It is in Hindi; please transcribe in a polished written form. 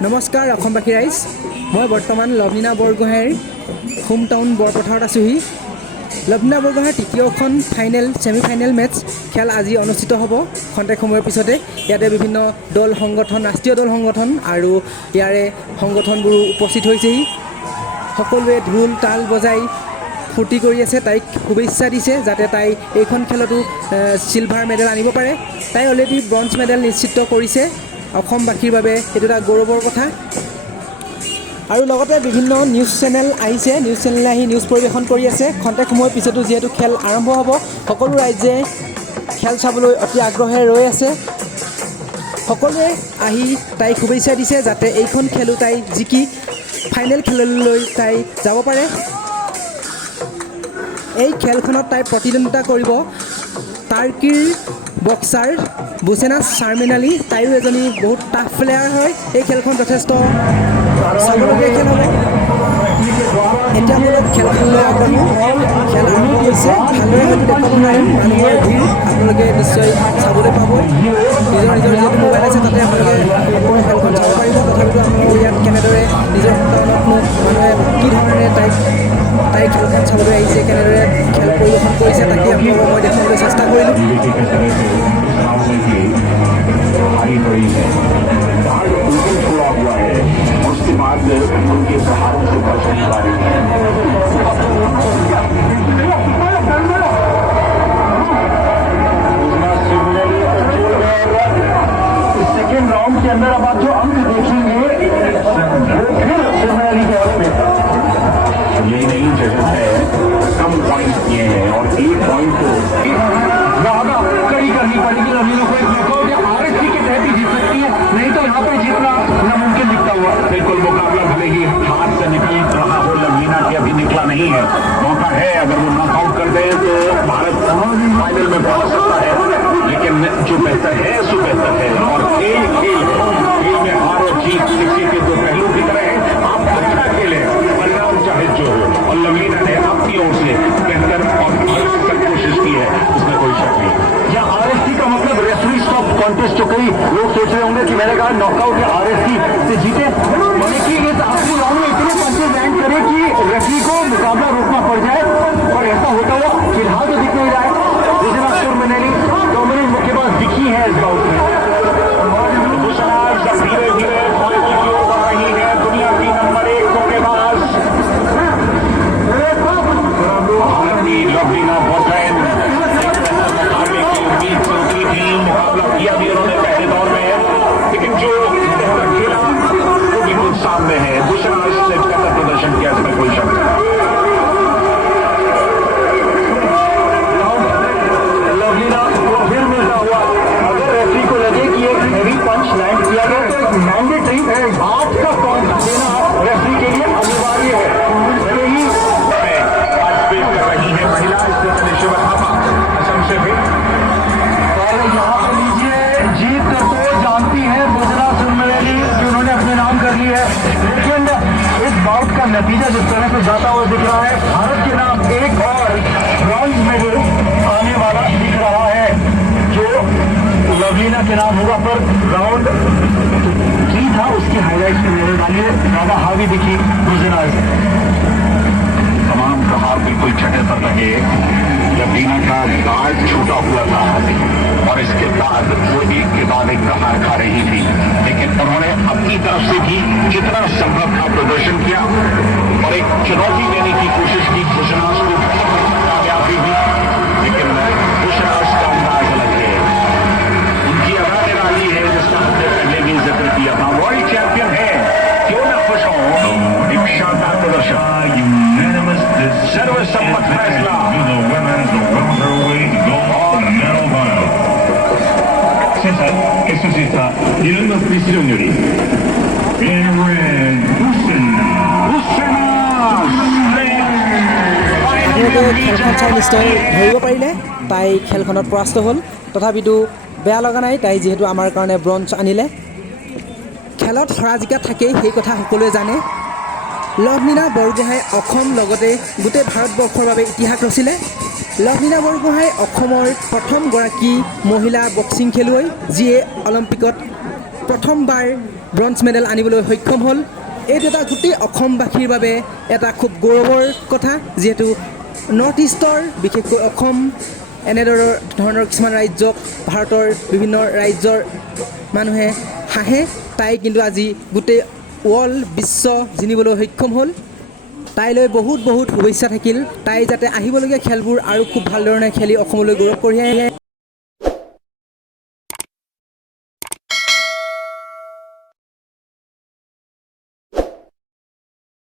নমস্কাৰ অসমবাসী ৰাইজ মই বৰ্তমান লভলিনা বৰগোহাঁইৰ হোম টাউন বৰপথাৰত আছোঁহি লভলিনা বৰগোহাঁইৰ তৃতীয়খন ছেমিফাইনেল মেটচ খেল আজি অনুষ্ঠিত হ'ব খন্তেক সময়ৰ পিছতে ইয়াতে বিভিন্ন দল সংগঠন ৰাষ্ট্ৰীয় দল সংগঠন আৰু ইয়াৰে সংগঠনবোৰ উপস্থিত হৈছেহি সকলোৱে ঢোল তাল বজাই ফূৰ্তি কৰি আছে তাইক শুভেচ্ছা দিছে যাতে তাই এইখন খেলতো সিলভাৰ মেডেল আনিব পাৰে তাই অলৰেডি ব্ৰঞ্জ মেডেল নিশ্চিত কৰিছে অসমবাসীৰ বাবে এইটো এটা গৌৰৱৰ কথা আৰু লগতে বিভিন্ন নিউজ চেনেল আহিছে নিউজ চেনেলে আহি নিউজ পৰিৱেশন কৰি আছে খন্তেক সময়ৰ পিছতো যিহেতু খেল আৰম্ভ হ'ব সকলো ৰাইজে খেল চাবলৈ অতি আগ্ৰহেৰে ৰৈ আছে সকলোৱে আহি তাইক শুভেচ্ছা দিছে যাতে এইখন খেলো তাই জিকি ফাইনেল খেললৈ তাই যাব পাৰে এই খেলখনত তাই প্ৰতিদ্বন্দ্বিতা কৰিব টাৰ্কিৰ বক্সাৰ বুচেনা চাৰ্মিনালি তাইও এজনী বহুত টাফ প্লেয়াৰ হয় এই খেলখন যথেষ্ট চাবলগীয়া খেল হ'ব এতিয়া মোৰ খেলখনলৈ আগবাঢ়ো খেল আৰম্ভ হৈছে ভালদৰে হয়তো দেখুৱাব নোৱাৰিম মানুহৰ ভিৰ আপোনালোকে নিশ্চয় চাবলৈ পাব নিজৰ যিহেতু মোবাইল আছে তাতে আপোনালোকে খেলখন চাব পাৰিব তথাপিতো আপোনালোকে ইয়াত কেনেদৰে নিজৰ সন্তানকনো মানুহে কি ধৰণেৰে তাই খেলখন চাবলৈ আহিছে কেনেদৰে খেল পৰিৱেশন কৰিছে তাকে আপোনালোকক মই দেখুৱাবলৈ চেষ্টা কৰিলোঁ उसके बाद उनके सहारों से बचने वाली है सेकेंड राउंड के अंदर अब आप जो अंक देखेंगे ये नई जगह है कम पॉइंट किए हैं और एक पॉइंट को ज्यादा कड़ी करनी पड़ेगी लवलीना को एक नॉकआउट या आरएससी के तहत ही जीत सकती है नहीं तो यहाँ पे जीतना नामुमकिन दिखता हुआ बिल्कुल मुकाबला भले ही हाथ से निकल रहा हो लवलीना के अभी निकला नहीं है मौका है अगर वो नॉकआउट कर दे तो भारत फाइनल में पहुंच सकता है लेकिन जो बेहतर है सो बेहतर है और खेल में हार और जीत सिक्के के दो पहलू की तरह है आप अच्छा खेले परिणाम चाहे जो हो और लवलीना ने अपनी ओर से बेहतर और कोशिश की है उसमें कोई शक नहीं या आरएससी का मतलब रेफरी स्टॉप कॉन्टेस्ट जो कई लोग सोच रहे होंगे कि मैंने कहा नॉकआउट या आरएससी से जीते देखिए ये आखिरी राउंड में इतने पंचेस लैंड करे कि रेफरी को मुकाबला रोकना पड़ जाए और ऐसा होता हुआ फिलहाल तो दिख नहीं रहा है दूसरा शर्मिनाली डोमिनेट मुक्केबाज दिखी है इस बाउट में धीरे धीरे फाइनल की ओर बढ़ रही है दुनिया की नंबर 1 मुक्केबाज लवलीना बोरगोहाइन मुकाबला किया भी उन्होंने पहले दौर में लेकिन जो बेहतर खेला वो बिल्कुल सामने है दूसरा इसने बेहतर प्रदर्शन किया इसमें कोई शक नहीं लवलीना को फिर मिलता हुआ अगर रेफरी को लगे कि एक हैवी पंच लैंड किया गया तो एक मैंडेटरी 8 का पॉइंट देना रेफरी के लिए अनिवार्य है भले ही आज पेश कर रही है महिला असम से भी यहाँ पे लीजिए जीत तो जानती है बुजरा सुनमेली जिन्होंने अपने नाम कर ली है लेकिन इस बाउट का नतीजा जिस तरह से जाता हुआ दिख रहा है भारत के नाम एक और ब्रॉन्ज मेडल आने वाला दिख रहा है जो लवलीना के नाम होगा पर राउंड 3 था उसकी हाईलाइट में मिलने वाली है ज्यादा हावी दिखी बुजरा तमाम प्रहार बिल्कुल छठे पर लगे लवलीना का गार्ड छूटा हुआ था और इसके बाद वो एक के बाद एक प्रहार खा रही थी लेकिन उन्होंने अपनी तरफ से भी जितना संभव था प्रदर्शन किया और एक चुनौती देने की कोशिश की खुशनाज को कामयाबी भी लेकिन खुशनाज का अंदाज अलग है उनकी अदा निराली है जिसका हमने पहले भी जिक्र किया था वर्ल्ड चैंपियन है क्यों ना खुश हो एक शानदार प्रदर्शन सर्वसम्मत फैसला Esto sí está llenando presión de origen. খেলখন চাই নিশ্চয় ধৰিব পাৰিলে তাই খেলখনত পৰাস্ত হ'ল তথাপিতো বেয়া লগা নাই তাই যিহেতু আমাৰ কাৰণে ব্ৰঞ্জ আনিলে খেলত হৰা জিকা থাকেই সেই কথা সকলোৱে জানে লভলিনা বৰগোহাঁই অসম লগতে গোটেই ভাৰতবৰ্ষৰ বাবে ইতিহাস ৰচিলে লভলিনা বৰগোহাঁই অসমৰ প্ৰথমগৰাকী মহিলা বক্সিং খেলুৱৈ যিয়ে অলিম্পিকত প্ৰথমবাৰ ব্ৰঞ্জ মেডেল আনিবলৈ সক্ষম হ'ল এইটো এটা গোটেই অসমবাসীৰ বাবে এটা খুব গৌৰৱৰ কথা যিহেতু নৰ্থ ইষ্টৰ বিশেষকৈ অসম ধৰণৰ কিছুমান ৰাজ্যক ভাৰতৰ বিভিন্ন ৰাজ্যৰ মানুহে হাঁহে তাই কিন্তু আজি গোটেই ৱৰ্ল্ড বিশ্ব জিনিবলৈ সক্ষম হ'ল তাইলৈ বহুত বহুত শুভেচ্ছা থাকিল তাই যাতে আহিবলগীয়া খেলবোৰ আৰু খুব ভালধৰণে খেলি অসমলৈ গৌৰৱ কঢ়িয়াই আহে